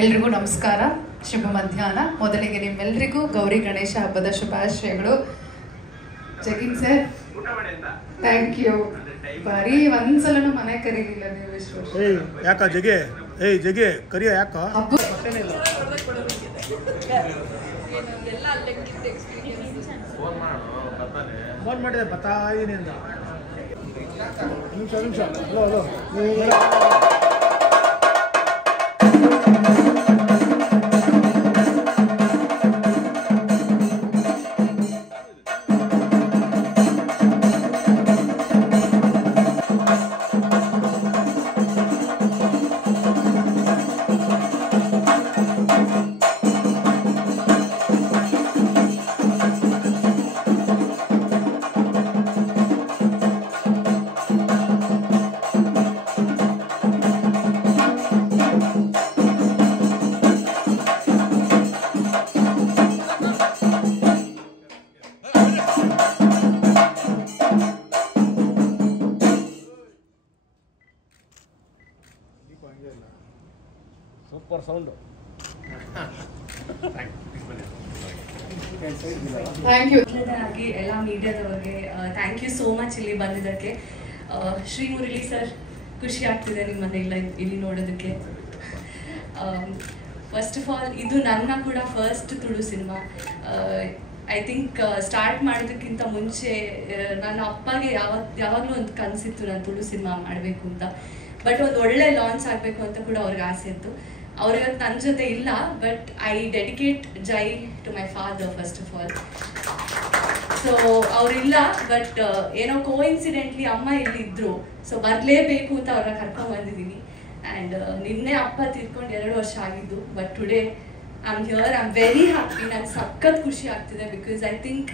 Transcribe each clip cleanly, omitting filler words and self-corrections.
ಎಲ್ರಿಗೂ ನಮಸ್ಕಾರ, ಶುಭ ಮಧ್ಯಾಹ್ನ. ಮೊದಲಿಗೆ ನಿಮ್ಮೆಲ್ಲರಿಗೂ ಗೌರಿ ಗಣೇಶ ಹಬ್ಬದ ಶುಭಾಶಯಗಳು. ಜಗಿನ್ ಸರ್, ಥ್ಯಾಂಕ್ ಯು. ಬರೀ ಒಂದ್ಸಲನೂ ಮನೆ ಕರೀಲಿಲ್ಲ ನೀವು ಇಷ್ಟು ವರ್ಷ. ಯಾಕ ಜಗೆ ಜಗೆ ಕರಿಯ ಯಾಕ ಹಬ್ಬ ಫೋನ್ ಮಾಡಿದೆ ಬರ್ತಾ ಇದೀನಿ ಅಂತ. ನಿಮಿಷ hello super sound. Thank you. ಮೊದಲನೇದಾಗಿ ಎಲ್ಲ ಮೀಡಿಯಾದವರಿಗೆ ಥ್ಯಾಂಕ್ ಯು ಸೋ ಮಚ್ ಇಲ್ಲಿ ಬಂದಿದ್ದಕ್ಕೆ. ಶ್ರೀ ಮುರಳಿ ಸರ್, ಖುಷಿ ಆಗ್ತಿದೆ ನಿಮ್ಮನ್ನ ಇಲ್ಲಿ ನೋಡೋದಕ್ಕೆ. ಫಸ್ಟ್ ಆಫ್ ಆಲ್ ಇದು ನನ್ನ ಕೂಡ first Tulu cinema. I think start ಮಾಡೋದಕ್ಕಿಂತ ಮುಂಚೆ ನನ್ನ ಅಪ್ಪಗೆ ಯಾವಾಗಲೂ ಒಂದು ಕನಸಿತ್ತು ನಾನು ತುಳು ಸಿನಿಮಾ ಮಾಡಬೇಕು ಅಂತ. ಬಟ್ ಒಂದು ಒಳ್ಳೆ ಲಾಂಚ್ ಆಗಬೇಕು ಅಂತ ಕೂಡ ಅವ್ರಿಗೆ ಆಸೆ ಇತ್ತು. ಅವ್ರು ಇವತ್ತು ನನ್ನ ಜೊತೆ ಇಲ್ಲ, but I dedicate Jai to my father first of all. So ಅವರಿಲ್ಲ, ಬಟ್ ಏನೋ ಕೋಇನ್ಸಿಡೆಂಟ್ಲಿ ಅಮ್ಮ ಇಲ್ಲಿ ಇದ್ರು, ಸೊ ಬರಲೇಬೇಕು ಅಂತ ಅವ್ರನ್ನ ಕರ್ಕೊಂಡು ಬಂದಿದ್ದೀನಿ. ಆ್ಯಂಡ್ ನಿನ್ನೆ ಅಪ್ಪ ತೀರ್ಕೊಂಡು 2 ವರ್ಷ ಆಗಿದ್ದು, but today I am here. I am very happy. ನಂಗೆ ಸಖತ್ ಖುಷಿ ಆಗ್ತಿದೆ. ಬಿಕಾಸ್ ಐ ಥಿಂಕ್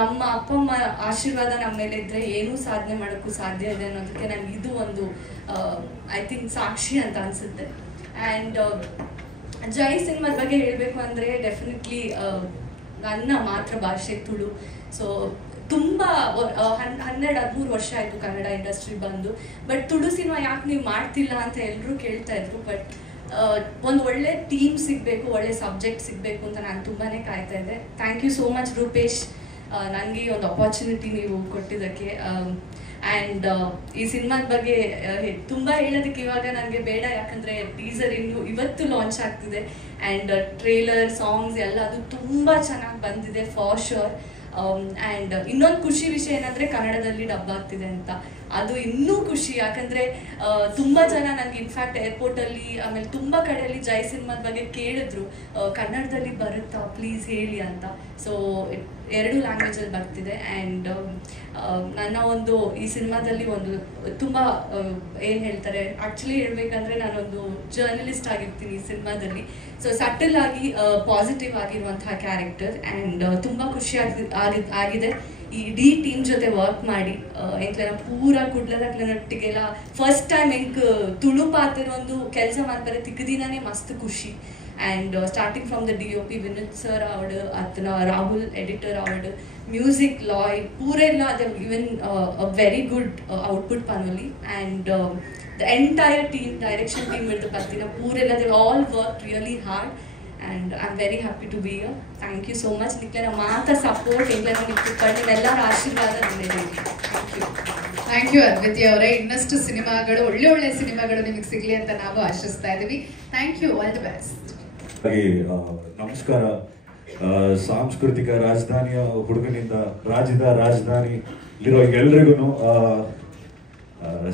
ನಮ್ಮ ಅಪ್ಪ ಅಮ್ಮ ಆಶೀರ್ವಾದ ನಮ್ಮ ಮೇಲೆ ಇದ್ದರೆ ಏನೂ ಸಾಧನೆ ಮಾಡೋಕ್ಕೂ ಸಾಧ್ಯ ಇದೆ ಅನ್ನೋದಕ್ಕೆ ನನಗೆ ಇದು ಒಂದು ಐ ಥಿಂಕ್ ಸಾಕ್ಷಿ ಅಂತ ಅನಿಸುತ್ತೆ. ಆ್ಯಂಡ್ ಜೈ ಸಿನಿಮಾದ ಬಗ್ಗೆ ಹೇಳಬೇಕು ಅಂದರೆ ಡೆಫಿನೆಟ್ಲಿ ನನ್ನ ಮಾತೃ ಭಾಷೆ ತುಳು. ಸೊ ತುಂಬ 12-13 ವರ್ಷ ಆಯಿತು ಕನ್ನಡ ಇಂಡಸ್ಟ್ರಿ ಬಂದು. ಬಟ್ ತುಳು ಸಿನಿಮಾ ಯಾಕೆ ನೀವು ಮಾಡ್ತಿಲ್ಲ ಅಂತ ಎಲ್ಲರೂ ಕೇಳ್ತಾ ಇದ್ರು. ಬಟ್ ಒಂದು ಒಳ್ಳೆ ಟೀಮ್ ಸಿಗಬೇಕು, ಒಳ್ಳೆ ಸಬ್ಜೆಕ್ಟ್ ಸಿಗಬೇಕು ಅಂತ ನಾನು ತುಂಬಾ ಕಾಯ್ತಾ ಇದ್ದೆ. Thank you so much Rupesh, ನನಗೆ ಒಂದು ಅಪಾರ್ಚುನಿಟಿ ನೀವು ಕೊಟ್ಟಿದ್ದಕ್ಕೆ. ಆ್ಯಂಡ್ ಈ ಸಿನಿಮಾದ ಬಗ್ಗೆ ತುಂಬ ಹೇಳೋದಕ್ಕೆ ಇವಾಗ ನನಗೆ ಬೇಡ, ಯಾಕಂದರೆ ಟೀಸರ್ ಇವತ್ತು ಲಾಂಚ್ ಆಗ್ತಿದೆ. ಆ್ಯಂಡ್ ಟ್ರೇಲರ್, ಸಾಂಗ್ಸ್ ಎಲ್ಲ ಅದು ತುಂಬ ಚೆನ್ನಾಗಿ ಬಂದಿದೆ ಫಾರ್ ಶೋರ್. ಆ್ಯಂಡ್ ಇನ್ನೊಂದು ಖುಷಿ ವಿಷಯ ಏನಂದರೆ ಕನ್ನಡದಲ್ಲಿ ಡಬ್ ಆಗ್ತಿದೆ ಅಂತ. ಅದು ಇನ್ನೂ ಖುಷಿ, ಯಾಕಂದರೆ ತುಂಬ ಜನ ನನಗೆ ಇನ್ಫ್ಯಾಕ್ಟ್ ಏರ್ಪೋರ್ಟಲ್ಲಿ ಆಮೇಲೆ ತುಂಬ ಕಡೆಯಲ್ಲಿ ಜೈ ಸಿನಿಮಾದ ಬಗ್ಗೆ ಕೇಳಿದ್ರು, ಕನ್ನಡದಲ್ಲಿ ಬರುತ್ತಾ ಪ್ಲೀಸ್ ಹೇಳಿ ಅಂತ. ಸೊ 2 ಲ್ಯಾಂಗ್ವೇಜಲ್ಲಿ ಬರ್ತಿದೆ. ಆ್ಯಂಡ್ ನನ್ನ ಒಂದು ಈ ಸಿನಿಮಾದಲ್ಲಿ ಒಂದು ತುಂಬ ಏನು ಹೇಳ್ತಾರೆ, ಆ್ಯಕ್ಚುಲಿ ಹೇಳ್ಬೇಕಂದ್ರೆ ನಾನೊಂದು ಜರ್ನಲಿಸ್ಟ್ ಆಗಿರ್ತೀನಿ ಈ ಸಿನಿಮಾದಲ್ಲಿ. ಸೊ ಸಟಲ್ ಆಗಿ ಪಾಸಿಟಿವ್ ಆಗಿರುವಂತಹ ಕ್ಯಾರೆಕ್ಟರ್. ಆ್ಯಂಡ್ ತುಂಬ ಖುಷಿ ಆಗಿದೆ ಈ ಇಡೀ ಟೀಮ್ ಜೊತೆ ವರ್ಕ್ ಮಾಡಿ. ಎಂಕ್ಲೆನ ಪೂರ ಕುಡ್ಲದಕ್ಲನೊಟ್ಟಿಗೆಲ್ಲ ಫಸ್ಟ್ ಟೈಮ್ ಎಂಕ್ ತುಳು ಪಾತ್ರ ಒಂದು ಕೆಲಸ ಮಾಡ್ತಾರೆ ತಿಕ್ಕದಿನೇ ಮಸ್ತ್ ಖುಷಿ. And starting from the DOP Vinod sir ಅವಡು, ಅತನ ರಾಹುಲ್ ಎಡಿಟರ್ ಅವಡು, ಮ್ಯೂಸಿಕ್ ಲಾಯ್ ಪೂರೆಲ್ಲ ಅದೇ ಇವನ್ ಅ ವೆರಿ ಗುಡ್ ಔಟ್ಪುಟ್ ಪನೋಲಿ. And the entire team, direction team ಇಡ್ದು ಪತ್ತಿನ ಪೂರೆಲ್ಲ they all work really hard. And I am very happy to be here. Thank you so much. ನಿಕ್ಲೆನ ಮಾತ್ರ ಸಪೋರ್ಟ್ ಎಂಗ್ಲೆನ ನಿಕ್ಕು ಎಲ್ಲರ ಆಶೀರ್ವಾದ ನನ್ನಲ್ಲಿ. Thank you. Thank you Adviti ಅವರೇ. ಇನ್ನಷ್ಟು ಸಿನಿಮಾಗಳು, ಒಳ್ಳೆ ಸಿನಿಮಾಗಳು ನಿಮಗೆ ಸಿಗಲಿ ಅಂತ ನಾವು ಆಶಿಸ್ತಾ ಇದ್ದೀವಿ. Thank you, all the best. ನಮಸ್ಕಾರ. ಸಾಂಸ್ಕೃತಿಕ ರಾಜಧಾನಿಯ ಹುಡುಗನಿಂದ ರಾಜ್ಯದ ರಾಜಧಾನಿ ಇಲ್ಲಿರೋ ಎಲ್ರಿಗೂ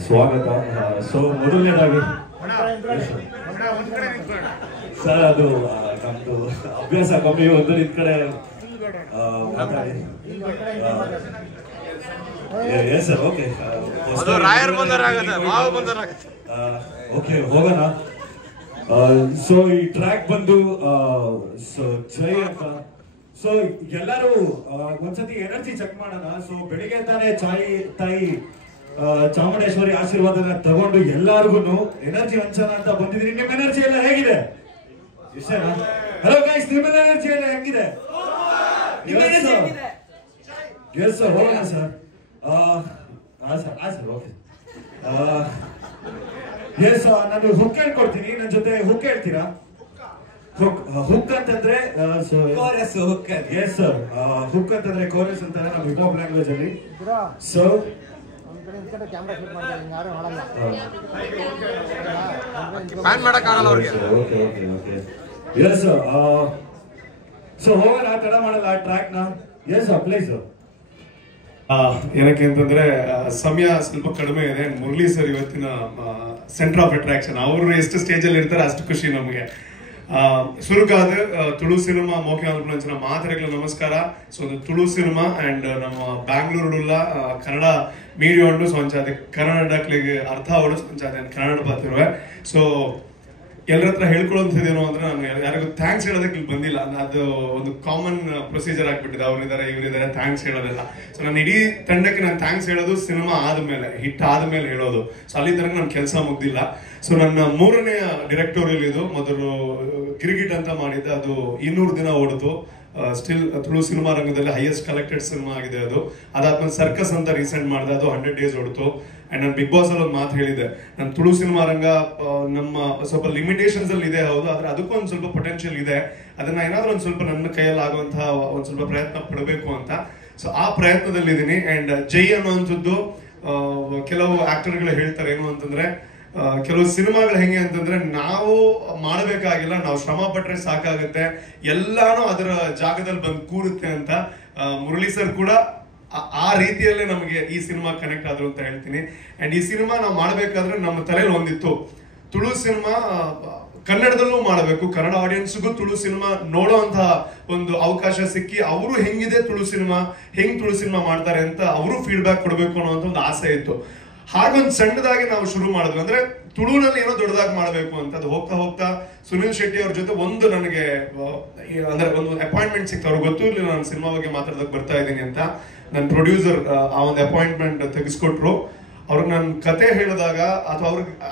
ಸ್ವಾಗತ. ಸೊ ಮೊದಲನೇದಾಗಿ ಸರ್, ಅದು ನಮ್ದು ಅಭ್ಯಾಸ ಕಮ್ಮಿ, ಒಂದು ನಿಮ್ ಕಡೆ ಸರ್. ಓಕೆ ಓಕೆ, ಹೋಗೋಣ. ಸೊ ಈ ಟ್ರ್ಯಾಕ್ ಬಂದು ಜೈ ಅಂತ. ಸೊ ಎಲ್ಲರೂ ಒಂದ್ಸತಿ ಎನರ್ಜಿ ಚೆಕ್ ಮಾಡೋಣ. ಸೊ ಬೆಳಿಗ್ಗೆ ತಾನೇ ತಾಯಿ ಚಾಮುಂಡೇಶ್ವರಿ ಆಶೀರ್ವಾದನ ತಗೊಂಡು ಎಲ್ಲಾರ್ಗು ಎನರ್ಜಿ ಹಂಚೋಣ ಅಂತ ಬಂದಿದ್ರಿ. ನಿಮ್ ಎನರ್ಜಿ ಎಲ್ಲ ಹೇಗಿದೆ? ಇಷ್ಟೇನಾ? ಹಲೋ ಗೈಸ್, ನಿಮ್ಮ ಎನರ್ಜಿ ಎಲ್ಲ ಹೆಂಗಿದೆ? ಎಸ್ ಸರ್, ಹೋಗೋಣ ಸರ್. Sir okay. ಎಸ್ ನಾನು ಹುಕ್ ಹೇಳ್ಕೊಡ್ತೀನಿ, ನನ್ನ ಜೊತೆ ಹುಕ್ ಹೇಳ್ತೀರಾ? ಹುಕ್ ಅಂತಂದ್ರೆ chorus hook. Yes sir, hook ಅಂತಂದ್ರೆ ಕೋರಸ್ ಅಂತಾರೆ ನಮ್ಮ ಹಿಪ್ ಹಾಪ್ ಲ್ಯಾಂಗ್ವೇಜ್ ಅಲ್ಲಿ. ಸೊ ಪ್ಯಾನ್ ಮಾಡಕ್ಕಾಗಲ್ಲ ಅವ್ರಿಗೆ. Okay okay okay yes so ಹೋಗೋಣ, ತಡ ಮಾಡಲ್ಲ ಟ್ರ್ಯಾಕ್ ನ. Yes please. ಏನಕ್ಕೆ ಅಂತಂದ್ರೆ ಸಮಯ ಸ್ವಲ್ಪ ಕಡಿಮೆ ಇದೆ. ಮುರಳಿ ಸರ್ ಇವತ್ತಿನ ಸೆಂಟರ್ ಆಫ್ ಅಟ್ರಾಕ್ಷನ್. ಅವರು ಎಷ್ಟು ಸ್ಟೇಜ್ ಅಲ್ಲಿ ಇರ್ತಾರೆ ಅಷ್ಟು ಖುಷಿ ನಮಗೆ. ಸುರುಗಾದ ತುಳು ಸಿನಿಮಾ ಮೋಕೆ ಅನುಪಂಚನ ಮಾತರೆಗಳ ನಮಸ್ಕಾರ. ಸೊ ತುಳು ಸಿನಿಮಾ ಅಂಡ್ ನಮ್ಮ ಬ್ಯಾಂಗ್ಳೂರುಡುಲ್ಲ ಕನ್ನಡ ಮೀಡಿಯಾ ಉಂಟು. ಸೊ ಅಂಚಾದೆ ಕನ್ನಡಕ್ಕೆ ಅರ್ಥ ಅವಡು ಅಂಚಾದೆ ಕನ್ನಡ ಬರ್ತಿರುವೆ. ಸೊ ಎಲ್ಲರ ಹತ್ರ ಹೇಳ್ಕೊಳ್ಳೋಂಥದ್ದೇನು ಅಂದ್ರೆ ನಾನು ಯಾರಿಗೂ ಥ್ಯಾಂಕ್ಸ್ ಹೇಳೋದಕ್ಕೆ ಇಲ್ಲಿ ಬಂದಿಲ್ಲ. ಅದು ಒಂದು ಕಾಮನ್ ಪ್ರೊಸೀಜರ್ ಆಗ್ಬಿಟ್ಟಿದೆ. ಅವರಿದ್ದಾರೆ ಇವರಿದ್ದಾರೆ ಥ್ಯಾಂಕ್ಸ್ ಹೇಳೋದಿಲ್ಲ. ಸೊ ನಾನು ಇಡೀ ತಂಡಕ್ಕೆ ನಾನು ಥ್ಯಾಂಕ್ಸ್ ಹೇಳೋದು ಸಿನಿಮಾ ಆದ್ಮೇಲೆ, ಹಿಟ್ ಆದ್ಮೇಲೆ ಹೇಳೋದು. ಸೊ ಅಲ್ಲಿ ತನಕ ನನ್ನ ಕೆಲಸ ಮುಗ್ದಿಲ್ಲ. ಸೊ ನನ್ನ 3ನೇ ಡೈರೆಕ್ಟೋರಿಯಲ್ ಇದು. ಮೊದಲು ಗಿರಿಗಿಟ್ ಅಂತ ಮಾಡಿದ್ದೆ, ಅದು 200 ದಿನ ಓಡಿತು. ಸ್ಟಿಲ್ ತುಳು ಸಿನಿಮಾ ರಂಗದಲ್ಲಿ ಹೈಯೆಸ್ಟ್ ಕಲೆಕ್ಟೆಡ್ ಸಿನಿಮಾ ಆಗಿದೆ ಅದು. ಅದಾದ್ಮೇಲೆ ಸರ್ಕಸ್ ಅಂತ ರೀಸೆಂಟ್ ಮಾಡಿದೆ, ಅದು 100 days ಓಡಿತು. ಅಂಡ್ ನಾನು ಬಿಗ್ ಬಾಸ್ ಅಲ್ಲಿ ಒಂದು ಮಾತು ಹೇಳಿದೆ, ನನ್ನ ತುಳು ಸಿನಿಮಾ ರಂಗ ನಮ್ಮ ಸ್ವಲ್ಪ ಲಿಮಿಟೇಷನ್ಸ್ ಅಲ್ಲಿ ಇದೆ ಹೌದು, ಆದ್ರೆ ಅದಕ್ಕೂ ಒಂದು ಸ್ವಲ್ಪ ಪೊಟೆನ್ಷಿಯಲ್ ಇದೆ. ಅದನ್ನ ಏನಾದ್ರೂ ಒಂದು ಸ್ವಲ್ಪ ನನ್ನ ಕೈಯಲ್ಲಿ ಆಗುವಂತಹ ಒಂದು ಸ್ವಲ್ಪ ಪ್ರಯತ್ನ ಪಡಬೇಕು ಅಂತ. ಸೊ ಆ ಪ್ರಯತ್ನದಲ್ಲಿ ಇದೀನಿ. ಅಂಡ್ ಜೈ ಅನ್ನುವಂಥದ್ದು ಕೆಲವು ಆಕ್ಟರ್ಗಳು ಹೇಳ್ತಾರೆ ಏನು ಅಂತಂದ್ರೆ, ಕೆಲವು ಸಿನಿಮಾಗಳು ಹೆಂಗೆ ಅಂತಂದ್ರೆ ನಾವು ಮಾಡಬೇಕಾಗಿಲ್ಲ, ನಾವು ಶ್ರಮ ಪಟ್ರೆ ಸಾಕಾಗುತ್ತೆ, ಎಲ್ಲಾನು ಅದರ ಜಾಗದಲ್ಲಿ ಬಂದು ಕೂರುತ್ತೆ ಅಂತ. ಮುರಳಿ ಸರ್ ಕೂಡ ಆ ರೀತಿಯಲ್ಲೇ ನಮಗೆ ಈ ಸಿನಿಮಾ ಕನೆಕ್ಟ್ ಆದ್ರು ಅಂತ ಹೇಳ್ತೀನಿ. ಅಂಡ್ ಈ ಸಿನಿಮಾ ನಾವು ಮಾಡ್ಬೇಕಾದ್ರೆ ನಮ್ಮ ತಲೆಯಲ್ಲಿ ಒಂದಿತ್ತು, ತುಳು ಸಿನಿಮಾ ಕನ್ನಡದಲ್ಲೂ ಮಾಡಬೇಕು, ಕನ್ನಡ ಆಡಿಯನ್ಸ್ಗೂ ತುಳು ಸಿನಿಮಾ ನೋಡೋಂತಹ ಒಂದು ಅವಕಾಶ ಸಿಕ್ಕಿ ಅವರು ಹೆಂಗಿದೆ ತುಳು ಸಿನಿಮಾ, ಹೆಂಗ್ ತುಳು ಸಿನಿಮಾ ಮಾಡ್ತಾರೆ ಅಂತ ಅವರು ಫೀಡ್ಬ್ಯಾಕ್ ಕೊಡಬೇಕು ಅನ್ನೋಂಥ ಒಂದು ಆಸೆ ಇತ್ತು. ಹಾಗೊಂದು ಸಣ್ಣದಾಗಿ ನಾವು ಶುರು ಮಾಡಿದ್ವಿ, ಅಂದ್ರೆ ತುಳುನಲ್ಲಿ ಏನೋ ದೊಡ್ಡದಾಗಿ ಮಾಡಬೇಕು ಅಂತ. ಅದು ಹೋಗ್ತಾ ಹೋಗ್ತಾ ಸುನಿಲ್ ಶೆಟ್ಟಿ ಅವ್ರ ಜೊತೆ ಒಂದು ನನಗೆ ಅಂದ್ರೆ ಒಂದು ಅಪಾಯಿಂಟ್ಮೆಂಟ್ ಸಿಕ್ತು. ಅವ್ರಿಗೆ ಗೊತ್ತೂ ಇರಲಿಲ್ಲ ನಾನು ಸಿನಿಮಾ ಬಗ್ಗೆ ಮಾತಾಡೋದಕ್ಕೆ ಬರ್ತಾ ಇದ್ದೀನಿ ಅಂತ. ನನ್ನ ಪ್ರೊಡ್ಯೂಸರ್ ಆ ಒಂದು ಅಪಾಯಿಂಟ್ಮೆಂಟ್ ತೆಗೆಸ್ಕೊಟ್ರು. ಅವ್ರಿಗೆ ನಾನು ಕತೆ ಹೇಳಿದಾಗ ಅಥವಾ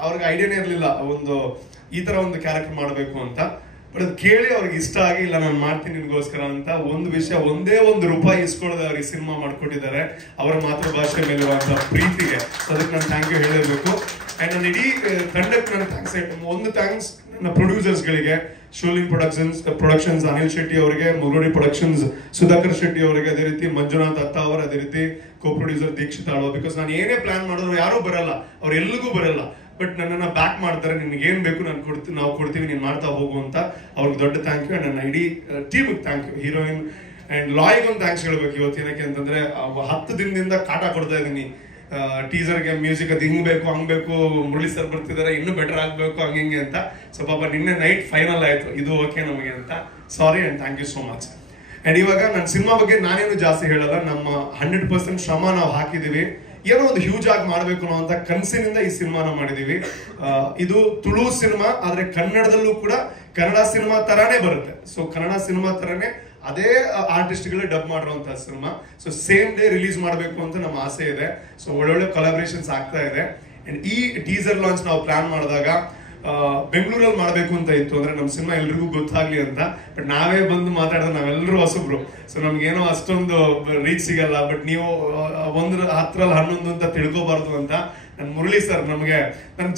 ಅವ್ರಿಗೆ ಐಡಿಯಾನೇ ಇರಲಿಲ್ಲ ಒಂದು ಈ ತರ ಒಂದು ಕ್ಯಾರೆಕ್ಟರ್ ಮಾಡಬೇಕು ಅಂತ. ಬಟ್ ಅದು ಕೇಳಿ ಅವ್ರಿಗೆ ಇಷ್ಟ ಆಗಿ, ಇಲ್ಲ ನಾನು ಮಾಡ್ತೀನಿ ನಿನ್ಗೋಸ್ಕರ ಅಂತ ಒಂದು ವಿಷಯ, ಒಂದೇ ₹1 ಇಸ್ಕೊಳ್ಳೋದು ಅವ್ರಿಗೆ ಸಿನಿಮಾ ಮಾಡ್ಕೊಟ್ಟಿದ್ದಾರೆ ಅವರ ಮಾತೃಭಾಷೆ ಮೇಲಿರುವಂತಹ ಪ್ರೀತಿಗೆ. ಅದಕ್ಕೆ ನಾನು ಥ್ಯಾಂಕ್ ಯು ಹೇಳಿರ್ಬೇಕು. ಅಂಡ್ ನಾನು ಇಡೀ ತಂಡಕ್ಕೆ ನಾನು ಥ್ಯಾಂಕ್ಸ್. ಒಂದು ಥ್ಯಾಂಕ್ಸ್ ನನ್ನ ಪ್ರೊಡ್ಯೂಸರ್ಸ್ಗಳಿಗೆ, ಶೂಲಿಂಗ್ ಪ್ರೊಡಕ್ಷನ್ಸ್ ಅನಿಲ್ ಶೆಟ್ಟಿ ಅವರಿಗೆ, ಮುರುಡಿ ಪ್ರೊಡಕ್ಷನ್ಸ್ ಸುಧಾಕರ್ ಶೆಟ್ಟಿ ಅವರಿಗೆ, ಅದೇ ರೀತಿ ಮಂಜುನಾಥ್ ಅತ್ತ ಅವರು, ಅದೇ ರೀತಿ co producer Dikshith Alva. Because ನಾನು ಏನೇ ಪ್ಲಾನ್ ಮಾಡಿದ್ರು ಯಾರೂ ಬರಲ್ಲ, ಅವ್ರು ಎಲ್ಲಿಗೂ ಬರಲ್ಲ, ಬಟ್ ನನ್ನನ್ನು ಬ್ಯಾಕ್ ಮಾಡ್ತಾರೆ. ನಿನ್ಗೆ ಏನ್ ಬೇಕು ನಾವು ಕೊಡ್ತೀವಿ, ನೀನ್ ಮಾಡ್ತಾ ಹೋಗು ಅಂತ. ಅವ್ರಿಗೆ ದೊಡ್ಡ ಥ್ಯಾಂಕ್ ಯು. ಅಂಡ್ ನನ್ನ ಇಡೀ ಟೀಮ್ಗೆ ಥ್ಯಾಂಕ್ ಯು. ಹೀರೋಯಿನ್ ಅಂಡ್ ಲಾಯ್ಗೆ ಒಂದು ಥ್ಯಾಂಕ್ಸ್ ಹೇಳ್ಬೇಕು ಇವತ್ತು. ಏನಕ್ಕೆ ಅಂತಂದ್ರೆ 10 ದಿನದಿಂದ ಕಾಟ ಕೊಡ್ತಾ ಇದ್ದೀನಿ ಟೀಸರ್ಗೆ, ಮ್ಯೂಸಿಕ್ ಅದು ಹಿಂಗ್ ಬೇಕು ಹಂಗ್ ಬೇಕು, ಮುರಳಿ ಸರ್ ಬರ್ತಿದ್ದಾರೆ ಇನ್ನೂ ಬೆಟರ್ ಆಗ್ಬೇಕು ಹಂಗೆ ಅಂತ. ಸೊ ಪಾಪ ನಿನ್ನೆ ನೈಟ್ ಫೈನಲ್ ಆಯ್ತು, ಇದು ಓಕೆ ನಮಗೆ ಅಂತ. Sorry and thank you so much. And ಇವಾಗ ನನ್ನ ಸಿನಿಮಾ ಬಗ್ಗೆ ನಾನೇನು ಜಾಸ್ತಿ ಹೇಳಲ್ಲ. ನಮ್ಮ 100% ಶ್ರಮ ನಾವು ಹಾಕಿದೀವಿ. ಏನೋ ಒಂದು ಹ್ಯೂಜ್ ಆಗಿ ಮಾಡ್ಬೇಕು ಅನ್ನೋ ಅಂತ ಕನಸಿನಿಂದ ಈ ಸಿನಿಮಾನ ಮಾಡಿದೀವಿ. ಇದು ತುಳು ಸಿನಿಮಾ, ಆದ್ರೆ ಕನ್ನಡದಲ್ಲೂ ಕೂಡ ಕನ್ನಡ ಸಿನಿಮಾ ತರಾನೇ ಬರುತ್ತೆ. ಸೊ ಕನ್ನಡ ಸಿನಿಮಾ ತರಾನೇ ಅದೇ ಆರ್ಟಿಸ್ಟ್ಗಳೇ ಡಬ್ ಮಾಡಿರುವಂತಹ cinema. So same day release ಮಾಡಬೇಕು ಅಂತ ನಮ್ಮ ಆಸೆ ಇದೆ. ಸೊ ಒಳ್ಳೊಳ್ಳೆ ಕೊಲಾಬ್ರೇಷನ್ಸ್ ಆಗ್ತಾ ಇದೆ. ಅಂಡ್ ಈ ಟೀಸರ್ ಲಾಂಚ್ ನಾವು ಪ್ಲಾನ್ ಮಾಡಿದಾಗ ಬೆಂಗಳೂರಲ್ಲಿ ಮಾಡಬೇಕು ಅಂತ ಇತ್ತು, ಅಂದ್ರೆ ನಮ್ಮ ಸಿನಿಮಾ ಎಲ್ರಿಗೂ ಗೊತ್ತಾಗ್ಲಿ ಅಂತ. ಬಟ್ ನಾವೇ ಬಂದು ಮಾತಾಡಿದ್ರೆ ನಾವೆಲ್ಲರೂ ಹೊಸಬ್ರು, ಸೊ ನಮ್ಗೇನೋ ಅಷ್ಟೊಂದು ರೀಚ್ ಸಿಗಲ್ಲ. ಬಟ್ ನೀವು 10 ಅಂತ ತಿಳ್ಕೋಬಾರ್ದು ಅಂತ ನನ್ ಮುರಳಿ ಸರ್ ನನ್ಗೆ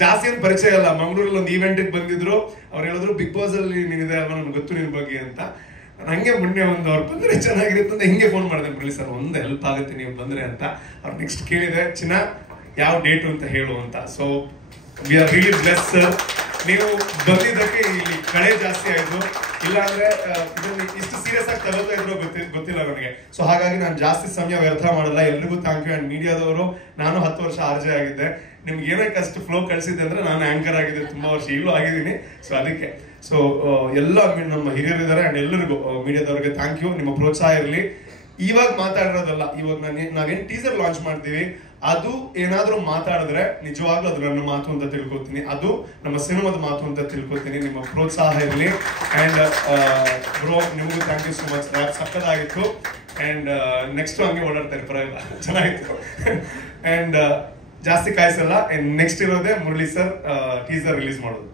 ಜಾಸ್ತಿ ಏನು ಪರಿಚಯ ಇಲ್ಲ. ಮಂಗಳೂರಲ್ಲಿ ಒಂದು ಈವೆಂಟ್ಗೆ ಬಂದಿದ್ರು, ಅವ್ರು ಹೇಳಿದ್ರು ಬಿಗ್ ಬಾಸ್ ಅಲ್ಲಿ ನೀನಿದೆ ಅಲ್ವಾ, ನನ್ಗೆ ಗೊತ್ತು ನಿನ್ ಬಗ್ಗೆ ಅಂತ. ಹಂಗೆ ಮೊನ್ನೆ ಒಂದು ಅವ್ರು ಬಂದ್ರೆ ಚೆನ್ನಾಗಿರುತ್ತೆ ಅಂತ ಹಿಂಗೆ ಫೋನ್ ಮಾಡಿದೆ, ಮುರಳಿ ಸರ್ ಒಂದು ಹೆಲ್ಪ್ ಆಗುತ್ತೆ ನೀವು ಬಂದ್ರೆ ಅಂತ. ಅವ್ರು ನೆಕ್ಸ್ಟ್ ಕೇಳಿದೆ, ಚಿನ್ನ ಯಾವ ಡೇಟು ಅಂತ ಹೇಳು ಅಂತ. So we are really bless sir, ನೀವು ಬಂದಿದ್ದಕ್ಕೆ ಇಲ್ಲಿ ಕಳೆ ಜಾಸ್ತಿ ಆಯ್ತು. ಇಲ್ಲಾಂದ್ರೆ ಇದನ್ನು ಇಷ್ಟು ಸೀರಿಯಸ್ ಆಗಿ ತಗೋತಾ ಇದ್ರು ಗೊತ್ತಿಲ್ಲ ನನಗೆ. ಸೊ ಹಾಗಾಗಿ ನಾನು ಜಾಸ್ತಿ ಸಮಯ ವ್ಯರ್ಥ ಮಾಡಲ್ಲ. ಎಲ್ರಿಗೂ ಥ್ಯಾಂಕ್ ಯು. ಅಂಡ್ ಮೀಡಿಯಾದವರು, ನಾನು 10 ವರ್ಷ RJ ಆಗಿದ್ದೆ. ನಿಮ್ಗೆ ಏನಕ್ಕೆ ಅಷ್ಟು ಫ್ಲೋ ಕಳಿಸಿದ್ದೆ ಅಂದ್ರೆ ನಾನು ಆಂಕರ್ ಆಗಿದ್ದೆ ತುಂಬಾ ವರ್ಷ, ಈಗಲೂ ಆಗಿದ್ದೀನಿ. ಸೊ ಅದಕ್ಕೆ ಸೊ ಎಲ್ಲ ನಮ್ಮ ಹಿರಿಯರಿದ್ದಾರೆ. ಅಂಡ್ ಎಲ್ಲರಿಗೂ ಮೀಡಿಯಾದವ್ರಿಗೆ ಥ್ಯಾಂಕ್ ಯು. ನಿಮ್ಮ ಪ್ರೋತ್ಸಾಹ ಇರಲಿ. ಇವಾಗ ಮಾತಾಡಿರೋದಲ್ಲ, ಇವಾಗ ನಾವೇನ್ ಟೀಸರ್ ಲಾಂಚ್ ಮಾಡ್ತೀವಿ ಅದು ಏನಾದ್ರೂ ಮಾತಾಡಿದ್ರೆ ನಿಜವಾಗ್ಲೂ ಅದು ನನ್ನ ಮಾತು ಅಂತ ತಿಳ್ಕೊತೀನಿ, ಅದು ನಮ್ಮ ಸಿನಿಮಾದ ಮಾತು ಅಂತ ತಿಳ್ಕೊತೀನಿ. ನಿಮ್ಮ ಪ್ರೋತ್ಸಾಹ ಇರಲಿ. ಅಂಡ್ ಬ್ರೋ ನಿಮಗೂ thank you so much. Rap ಸಕ್ಕದಾಗಿತ್ತು. ಅಂಡ್ ನೆಕ್ಸ್ಟ್ ಹಂಗೆ ಓಡಾಡ್ತಾರೆ, ಪರವಾಗಿಲ್ಲ, ಚೆನ್ನಾಗಿತ್ತು. ಅಂಡ್ ಜಾಸ್ತಿ ಕಾಯಿಸಲ್ಲ. ಅಂಡ್ ನೆಕ್ಸ್ಟ್ ಇರೋದೇ ಮುರಳಿ ಸರ್ ಟೀಸರ್ ರಿಲೀಸ್ ಮಾಡೋದು.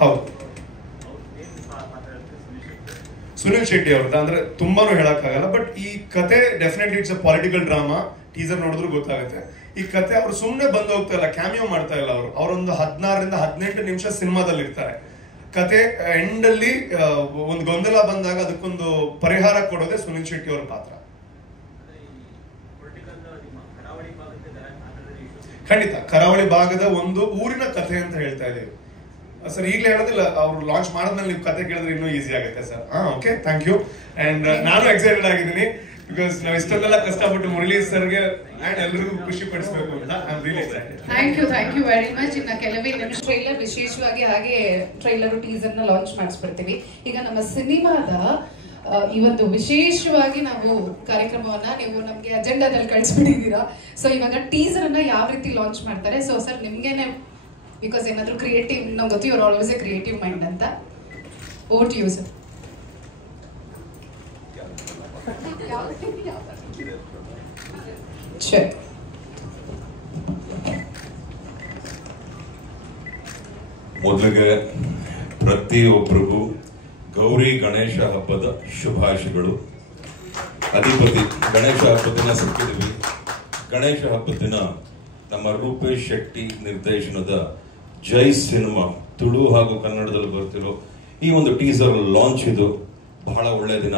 ಹೌದು, ಸುನಿಲ್ ಶೆಟ್ಟಿ ಅವ್ರದ್ದು ಅಂದ್ರೆ ತುಂಬಾನು ಹೇಳಕ್ಕಾಗಲ್ಲ. ಬಟ್ ಈ ಕತೆ definitely it's a political drama. Teaser ನೋಡಿದ್ರು ಗೊತ್ತಾಗುತ್ತೆ. ಈ ಕತೆ ಅವ್ರು ಸುಮ್ಮನೆ ಬಂದು ಹೋಗ್ತಾ ಇಲ್ಲ, ಕ್ಯಾಮಿಯೋ ಮಾಡ್ತಾ ಇಲ್ಲ. ಅವರೊಂದು 16 ರಿಂದ 18 ನಿಮಿಷ ಸಿನಿಮಾದಲ್ಲಿ ಇರ್ತಾರೆ. ಕತೆ ಎಂಡ್ ಅಲ್ಲಿ ಒಂದು ಗೊಂದಲ ಬಂದಾಗ ಅದಕ್ಕೊಂದು ಪರಿಹಾರ ಕೊಡೋದೇ ಸುನಿಲ್ ಶೆಟ್ಟಿ ಅವರ ಪಾತ್ರ. ಖಂಡಿತ ಕರಾವಳಿ ಭಾಗದ ಒಂದು ಊರಿನ ಕಥೆ ಅಂತ ಹೇಳ್ತಾ ಇದ್ದೀವಿ ಸರ್. ಈಗಲೇ ಹೇಳೋದಿಲ್ಲ, ಅವ್ರು ಲಾಂಚ್ ಮಾಡಿದ್ಮೇಲೆ ನೀವು ಕತೆ ಕೇಳಿದ್ರೆ ಇನ್ನೂ ಈಸಿ ಆಗುತ್ತೆ sir. Okay, thank you. And ನಾನು ಎಕ್ಸೈಟೆಡ್ ಆಗಿದ್ದೀನಿ ಬಿಕಾಸ್ ನಾವು ಇಷ್ಟೊಂದೆಲ್ಲ ಕಷ್ಟಪಟ್ಟು ಮುರಳಿ ಸರ್ಗೆ ಅಂಡ್ ಎಲ್ಲರಿಗೂ ಖುಷಿ ಪಡಿಸಬೇಕು ಅಂತ I am really excited. Thank you very much. ಇನ್ನು ಕೆಲವೇ ನಿಮಿಷ ಟ್ರೈಲರ್, ವಿಶೇಷವಾಗಿ ಹಾಗೆ ಟ್ರೈಲರ್ ಟೀಸರ್ ನ ಲಾಂಚ್ ಮಾಡಿಸ್ಬಿಡ್ತೀವಿ. ಈಗ ನಮ್ಮ ಸಿನಿಮಾದ ಈ ಒಂದು ವಿಶೇಷವಾಗಿ ನಾವು ಕಾರ್ಯಕ್ರಮವನ್ನ ನೀವು ನಮ್ಗೆ ಅಜೆಂಡಾದಲ್ಲಿ ಕಳಿಸ್ಬಿಟ್ಟಿದ್ದೀರಾ. ಸೊ ಇವಾಗ ಟೀಸರ್ ಅನ್ನ ಯಾವ ರೀತಿ ಲಾಂಚ್ ಮಾಡ್ತಾರೆ? ಸೊ ಸರ್ ನಿಮ್ಗೆನೆ, ಬಿಕಾಸ್ ಏನಾದ್ರು ಕ್ರಿಯೇಟಿವ್, ನಾವು ಗೊತ್ತು your always a creative mind ಅಂತ. Over to you sir. Sure. ಮೊದಲಿಗೆ ಪ್ರತಿಯೊಬ್ಬರಿಗೂ ಗೌರಿ ಗಣೇಶ ಹಬ್ಬದ ಶುಭಾಶಯಗಳು. ಅಧಿಪತಿ ಗಣೇಶ ಹಬ್ಬದ ದಿನ ಸಿಕ್ಕಿದ್ವಿ. ಗಣೇಶ ಹಬ್ಬದ ದಿನ ನಮ್ಮ ರೂಪೇಶ್ ಶೆಟ್ಟಿ ನಿರ್ದೇಶನದ ಜೈ ಸಿನಿಮಾ ತುಳು ಹಾಗೂ ಕನ್ನಡದಲ್ಲಿ ಬರ್ತಿರೋ ಈ ಒಂದು ಟೀಸರ್ ಲಾಂಚ್ ಇದು ಬಹಳ ಒಳ್ಳೆ ದಿನ.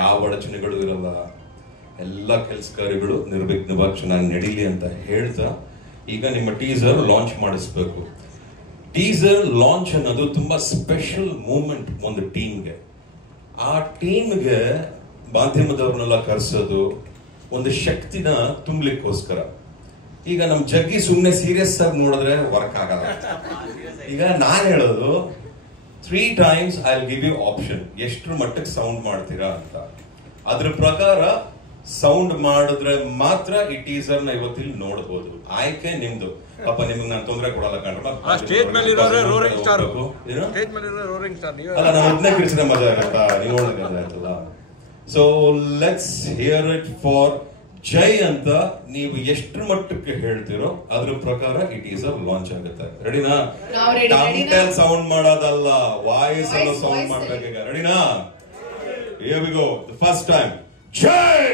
ಯಾವ ಅಡಚಣೆಗಳು ಇರಲ್ಲ, ಎಲ್ಲ ಕೆಲಸ ಕಾರ್ಯಗಳು ನಿರ್ವಿಘ್ನವಾಗಿ ಚೆನ್ನಾಗಿ ನಡೀಲಿ ಅಂತ ಹೇಳ್ತಾ ಈಗ ನಿಮ್ಮ ಟೀಸರ್ ಲಾಂಚ್ ಮಾಡಿಸ್ಬೇಕು. ಟೀಸರ್ ಲಾಂಚ್ ಅನ್ನೋದು ತುಂಬಾ ಸ್ಪೆಷಲ್ ಮೂಮೆಂಟ್ ಒಂದು ಟೀಮ್ಗೆ. ಆ ಟೀಮ್ಗೆ ಮಾಧ್ಯಮದವ್ರನ್ನೆಲ್ಲ ಕರೆಸೋದು ಒಂದು ಶಕ್ತಿನ ತುಂಬಲಿಕ್ಕೋಸ್ಕರ. ಈಗ ನಮ್ ಜಗ್ಗಿ ಸುಮ್ನೆ ಸೀರಿಯಸ್ ಆಗಿ ನೋಡಿದ್ರೆ ವರ್ಕ್ ಆಗಲ್ಲ. ಈಗ ನಾನ್ ಹೇಳೋದು 3 times I will give you option, ಎಷ್ಟ್ರ ಮಟ್ಟಕ್ಕೆ ಸೌಂಡ್ ಮಾಡ್ತೀರಾ ಅಂತ. ಅದ್ರ ಪ್ರಕಾರ ಸೌಂಡ್ ಮಾಡಿದ್ರೆ ಮಾತ್ರ ಈ ಟೀಸರ್ ನ ಇವತ್ತಿಲ್ಲಿ ನೋಡಬಹುದು. ಆಯ್ಕೆ ನಿಮ್ದು. ಪಾಪ ನಿಮ್ಗೆ ನಾನು ತೊಂದರೆ ಕೊಡಲ್ಲ ಕಣ್ರ. ಸ್ಟೇಜ್ ಮೇಲೆ ಇರೋರೇ ರೋರಿಂಗ್ ಸ್ಟಾರ್. ಸ್ಟೇಜ್ ಮೇಲೆ ಇರೋ ರೋರಿಂಗ್ ಸ್ಟಾರ್ ನೀವು ಅಲ್ಲ, ನಾನು ಒಬ್ಬನೇ ಕಿರಿಸಿದ್ರೆ ಮಜಾ ಆಗತ್ತಾ? ನೀವು ನೋಡೋದಕ್ಕೆ ಆಯ್ತಲ್ಲ. So let's hear it for Jai ಅಂತ ನೀವು ಎಷ್ಟ್ರ ಮಟ್ಟಕ್ಕೆ ಹೇಳ್ತಿರೋ ಅದ್ರ ಪ್ರಕಾರ ಈ ಟೀಸರ್ ಲಾಂಚ್ ಆಗುತ್ತೆ. ರೆಡಿನಾ? ಸೌಂಡ್ ಮಾಡೋದಲ್ಲ, ವಾಯ್ಸ್ ಅಲ್ಲ ಸೌಂಡ್ ಮಾಡ್ಬೇಕೀಗ. ರೆಡಿನಾ? Here we go. The first time. Jai!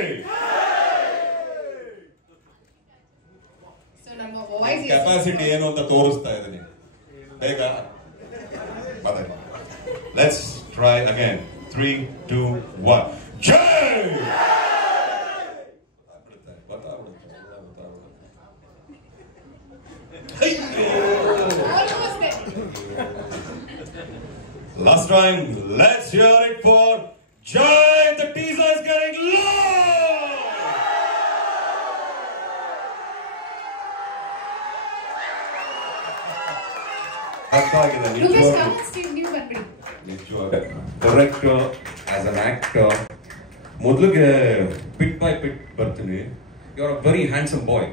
So ನಮ್ಮ ವಾಯ್ಸ್ ಕೆಪಾಸಿಟಿ ಏನು ಅಂತ ತೋರಿಸ್ತಾ ಇದ್ದೀನಿ. ಬೇಗ ಮಾತಾಡಿ. Let's try again. 3, 2, 1. Jai! Last time, let's hear it for Jai. The teaser is getting low. Correct. As an actor ಮೊದಲಿಗೆ bit by bit ಬರ್ತೀನಿ. You are a very handsome boy.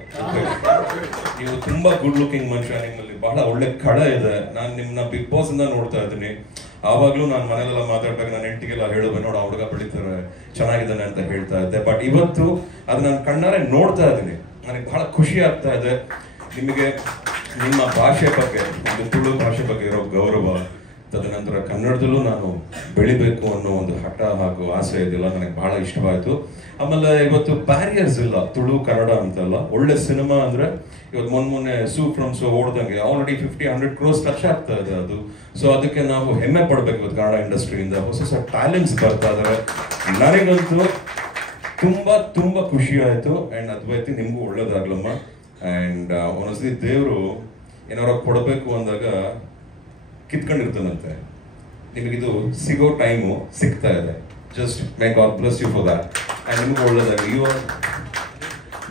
ನೀವು ತುಂಬಾ ಗುಡ್ ಲುಕಿಂಗ್ ಮನುಷ್ಯ, ನಿಮ್ಮಲ್ಲಿ ಬಹಳ ಒಳ್ಳೆ ಕಳ ಇದೆ. ನಾನು ನಿಮ್ನ ಬಿಗ್ ಬಾಸ್ ಇಂದ ನೋಡ್ತಾ ಇದ್ದೀನಿ. ಆವಾಗ್ಲೂ ನಾನು ಮನೇಲೆಲ್ಲ ಮಾತಾಡ್ಬೇಕು, ನನ್ನ ಹೆಂಡತಿಗೆಲ್ಲ ಹೇಳೋದು, ನೋಡ ಹುಡುಗ ಬೆಳೀತಾರೆ, ಚೆನ್ನಾಗಿದ್ದಾನೆ ಅಂತ ಹೇಳ್ತಾ ಇದ್ದೆ. ಬಟ್ ಇವತ್ತು ಅದು ನಾನು ಕಣ್ಣಾರೆ ನೋಡ್ತಾ ಇದ್ದೀನಿ. ನನಗೆ ಬಹಳ ಖುಷಿ ಆಗ್ತಾ ಇದೆ. ನಿಮಗೆ ನಿಮ್ಮ ಭಾಷೆ ಬಗ್ಗೆ, ಒಂದು ತುಳು ಭಾಷೆ ಬಗ್ಗೆ ಇರೋ ಗೌರವ, ತದನಂತರ ಕನ್ನಡದಲ್ಲೂ ನಾನು ಬೆಳಿಬೇಕು ಅನ್ನೋ ಒಂದು ಹಠ ಹಾಗೂ ಆಸೆ ಇದೆಯಲ್ಲ, ನನಗೆ ಬಹಳ ಇಷ್ಟವಾಯಿತು. ಆಮೇಲೆ ಇವತ್ತು ಬ್ಯಾರಿಯರ್ಸ್ ಇಲ್ಲ, ತುಳು ಕನ್ನಡ ಅಂತಲ್ಲ. ಒಳ್ಳೆ ಸಿನಿಮಾ ಅಂದ್ರೆ ಇವತ್ತು ಮೊನ್ನೆ ಸೂ ಫ್ರಮ್ ಸೋ ಓಡ್ದಂಗೆ ಆಲ್ರೆಡಿ 50-100 crores ಟಚ್ ಆಗ್ತಾ ಇದೆ ಅದು. ಸೊ ಅದಕ್ಕೆ ನಾವು ಹೆಮ್ಮೆ ಪಡ್ಬೇಕು. ಇವತ್ತು ಕನ್ನಡ ಇಂಡಸ್ಟ್ರಿಯಿಂದ ಹೊಸ ಹೊಸ ಟ್ಯಾಲೆಂಟ್ಸ್ ಬರ್ತಾ ಇದಾರೆ. ನನಗಂತೂ ತುಂಬಾ ತುಂಬಾ ಖುಷಿ ಆಯ್ತು. ಅಂಡ್ ಅದ್ವೈತಿ ನಿಮ್ಗೂ ಒಳ್ಳೇದಾಗ್ಲಮ್ಮ. ಅಂಡ್ ಒಂದೊಂದ್ಸತಿ ದೇವರು ಏನಾರ ಕೊಡಬೇಕು ಅಂದಾಗ ಕಿತ್ಕೊಂಡಿರ್ತಾನಂತೆ. ನಿಮಗಿದು ಸಿಗೋ ಟೈಮು ಸಿಗ್ತಾ ಇದೆ. Just my god bless you for that. And ನಿಮ್ಗೆ ಒಳ್ಳೇದಾಗಲಿ. ಯು ಆರ್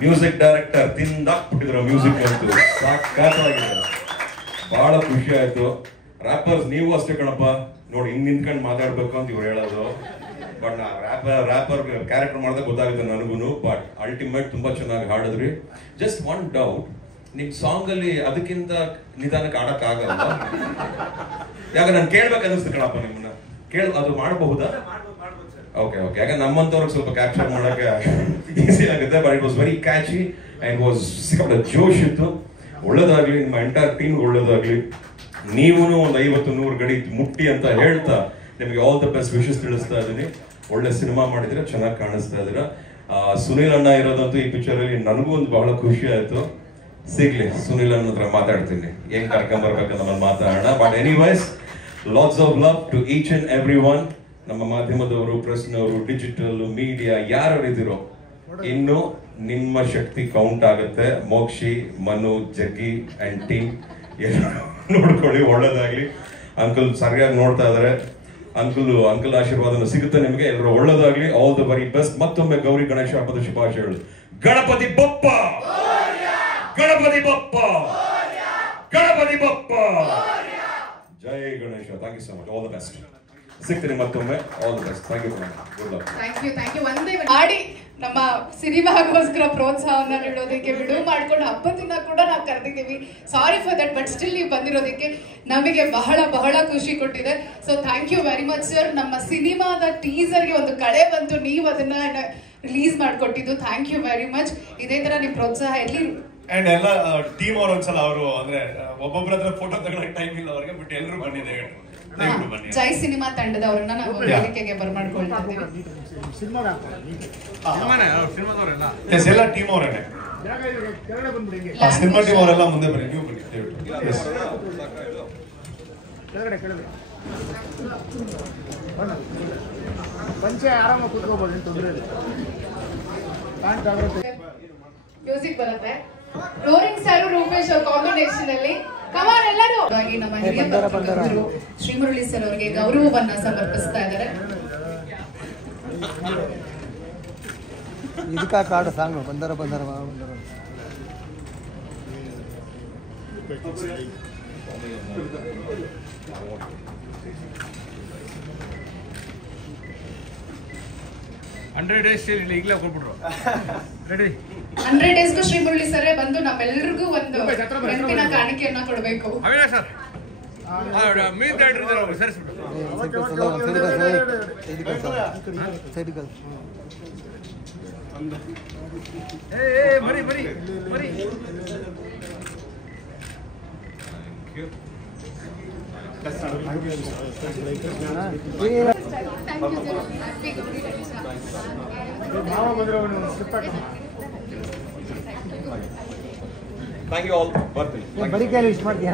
ಮ್ಯೂಸಿಕ್ ಡೈರೆಕ್ಟರ್, ತಿಂದಾಕ್ಬಿಟ್ಟಿದ್ರು ಮ್ಯೂಸಿಕ್ ಅಂತೂ ಸಾಕಾಗಿದೆ. ಬಹಳ ಖುಷಿ ಆಯ್ತು. ರ್ಯಾಪರ್ಸ್ ನೀವು ಅಷ್ಟೇ ಕಣಪ್ಪ, ನೋಡಿ ಹಿಂಗ್ ನಿಂತ್ಕೊಂಡು ಮಾತಾಡ್ಬೇಕು ಅಂತ ಇವ್ರು ಹೇಳೋದು. ಬಟ್ ನಾ ರ್ಯಾಪರ್ ಕ್ಯಾರೆಕ್ಟರ್ ಮಾಡಿದಾಗ ಗೊತ್ತಾಗುತ್ತೆ ನನಗೂ. ಬಟ್ ಅಲ್ಟಿಮೇಟ್ ತುಂಬಾ ಚೆನ್ನಾಗಿ ಹಾಡಿದ್ರಿ. ಜಸ್ಟ್ ಒನ್ ಡೌಟ್, ನಿಮ್ ಸಾಂಗ್ ಅಲ್ಲಿ ಅದಕ್ಕಿಂತ ನಿಧಾನಕ್ಕೆ ಆಡಕ್ ಆಗಲ್ಲ? ಯಾಕೆ ನಾನು ಕೇಳ್ಬೇಕು ಅನಿಸ್ತು ಕಣಪ್ಪ ನಿಮ್ಮನ್ನ. ಅದು ಮಾಡಬಹುದಾ? Okay okay. ಯಾಕಂದ್ರೆ ನಮ್ಮಂತವ್ರಿಗೆ ಸ್ವಲ್ಪ ಕ್ಯಾಪ್ಚರ್ ಮಾಡಕ್ಕೆ ಈಸಿ ಆಗುತ್ತೆ. But it was very catchy and was ಸಿಕ್ಕಾಪಟ್ಟೆ ಜೋಶ್ ಇತ್ತು. ಒಳ್ಳೇದಾಗ್ಲಿ, ನಿಮ್ಮ ಎಂಟೈರ್ ಟೀಮ್ ಒಳ್ಳೇದಾಗ್ಲಿ. ನೀವು ಒಂದು 50-100 ಗಡಿ ಮುಟ್ಟಿ ಅಂತ ಹೇಳ್ತಾ ನಿಮಗೆ ಆಲ್ ದ ಬೆಸ್ಟ್ ವಿಶಸ್ ತಿಳಿಸ್ತಾ ಇದ್ದೀನಿ. ಒಳ್ಳೆ ಸಿನಿಮಾ ಮಾಡಿದ್ರೆ, ಚೆನ್ನಾಗಿ ಕಾಣಿಸ್ತಾ ಇದ್ದೀರಾ. ಸುನಿಲ್ ಅಣ್ಣ ಇರೋದಂತೂ ಈ ಪಿಕ್ಚರ್ ಅಲ್ಲಿ ನನಗೂ ಒಂದು ಬಹಳ ಖುಷಿ ಆಯ್ತು. ಸಿಗ್ಲಿ ಸುನಿಲ್ ಅಣ್ಣ ಹತ್ರ ಮಾತಾಡ್ತೀನಿ, ಹೆಂಗ್ ಕರ್ಕೊಂಬರ್ಬೇಕಂತ ನಾನು ಮಾತಾಡೋಣ. But anyways, lots of love to each and every one. ನಮ್ಮ ಮಾಧ್ಯಮದವರು, ಪ್ರೆಸ್ನವರು, ಡಿಜಿಟಲ್ ಮೀಡಿಯಾ ಯಾರು ಇದ್ದೀರೋ, ಇನ್ನು ನಿಮ್ಮ ಶಕ್ತಿ ಕೌಂಟ್ ಆಗುತ್ತೆ. ಮೋಕ್ಷಿ, ಮನು, ಜಗ್ಗಿ ಅಂಡ್ ಟೀಮ್ ಎಲ್ಲ ನೋಡ್ಕೊಳ್ಳಿ, ಒಳ್ಳೇದಾಗ್ಲಿ. ಅಂಕಲ್ ಸರಿಯಾಗಿ ನೋಡ್ತಾ ಇದಾರೆ. ಅಂಕಲ್ ಆಶೀರ್ವಾದನ ಸಿಗುತ್ತೆ ನಿಮಗೆ. ಎಲ್ಲರೂ ಒಳ್ಳೇದಾಗ್ಲಿ. All the very best. ಮತ್ತೊಮ್ಮೆ ಗೌರಿ ಗಣೇಶ ಹಬ್ಬದ ಶುಭಾಶಯಗಳು. ಗಣಪತಿ ಬಪ್ಪ, ಗಣಪತಿ ಬಪ್ಪ, ಗಣಪತಿ ಬಪ್ಪ. ಜೈ Ganesha. Thank you so much. All the best. ಸಿಗ್ತೀನಿ ಮತ್ತೊಮ್ಮೆ. All the best. Thank you. Good luck. Thank you. ಒಂದೇ ಮಾಡಿ ನಮ್ಮ ಸಿನಿಮಾಗೋಸ್ಕರ ಪ್ರೋತ್ಸಾಹವನ್ನ ನೀಡೋದಕ್ಕೆ ಬಿಡುವು ಮಾಡ್ಕೊಂಡು ಹಬ್ಬದ ದಿನ ಕೂಡ ನಾವು ಕರೆದಿದ್ದೀವಿ. Sorry for that, but still ನೀವು ಬಂದಿರೋದಕ್ಕೆ ನಮಗೆ ಬಹಳ ಬಹಳ ಖುಷಿ ಕೊಟ್ಟಿದೆ. So thank you very much sir. ನಮ್ಮ ಸಿನಿಮಾದ ಟೀಸರ್ಗೆ ಒಂದು ಕಳೆ ಬಂತು, ನೀವು ಅದನ್ನ ರಿಲೀಸ್ ಮಾಡಿಕೊಟ್ಟಿದ್ದು. Thank you very much. ಇದೇ ತರ ನಿಮ್ಮ ಪ್ರೋತ್ಸಾಹ ಇರಲಿ. ಅಂಡ್ ಎಲ್ಲ ಟೀಮ್ ಅವ್ರು ಒಂದ್ಸಲ ಅವರು ಅಂದ್ರೆ ಒಬ್ಬೊಬ್ಬರ ಹತ್ರ ಫೋಟೋ ತಗೊಳಕ್ ಟೈಮ್ ಇಲ್ಲ ಅವ್ರಿಗೆ, ಬಟ್ ಎಲ್ಲರೂ ಬಂದಿದೆ. ಜೈ ಸಿನಿಮಾ ತಂಡದವ್ರನ್ನ ನಾವು ವೇದಿಕೆಗೆ ಬರ್ಮಾಡ್ಕೊಳ್ತಾ ಇದ್ದೀವಿ. ಎಲ್ಲ ಟೀಮ್ ಅವರೇನೆ, ಸಿನಿಮಾ ಟೀಮ್ ಅವರೆಲ್ಲ ಮುಂದೆ ಬನ್ನಿ. ನೀವು ಬನ್ನಿ ಪಂಚೆ ಆರಾಮ ಕೂತ್ಕೋಬಹುದು, ತೊಂದರೆ ಇಲ್ಲ. ಮ್ಯೂಸಿಕ್ ಬರುತ್ತೆ. ರೋರಿಂಗ್ ಸ್ಟಾರ್ ರೂಪೇಶ್ ಅವ್ರ ಕಾಂಬಿನೇಷನ್ ಅಲ್ಲಿ ಕಮಾನ್ ಎಲ್ಲರೂ ನಮ್ಮ ಹಿರಿಯ ಪತ್ರಕರ್ತರು ಶ್ರೀ ಮುರಳಿ ಸರ್ ಅವರಿಗೆ ಗೌರವವನ್ನ ಸಮರ್ಪಿಸ್ತಾ ಇದ್ದಾರೆ. ಇದಕ್ಕೆ ಕಾಡು ಸಾಂಗ್ ಬಂದರ ಬಂದರ ಈಗಲೇ ಕೊಟ್ಬಿಟ್ರು. ರೆಡಿ 100 ಡೇಸ್ಗೂ ಶ್ರೀ ಮುರಳಿ ಸರ್ ಬಂದು ನಮ್ಮೆಲ್ಲರಿಗೂ ಒಂದು ನೆನಪಿನ ಕಾಣಿಕೆಯನ್ನ ಕೊಡಬೇಕು. ಸರ್ ಮರಿ ಮರಿ ಮರಿ. Thank you all. ಬರ್ತೀನಿ. ಬರೀ ಕೈಲಿ ಇಷ್ಟ ಮಾಡ್ತೀಯ?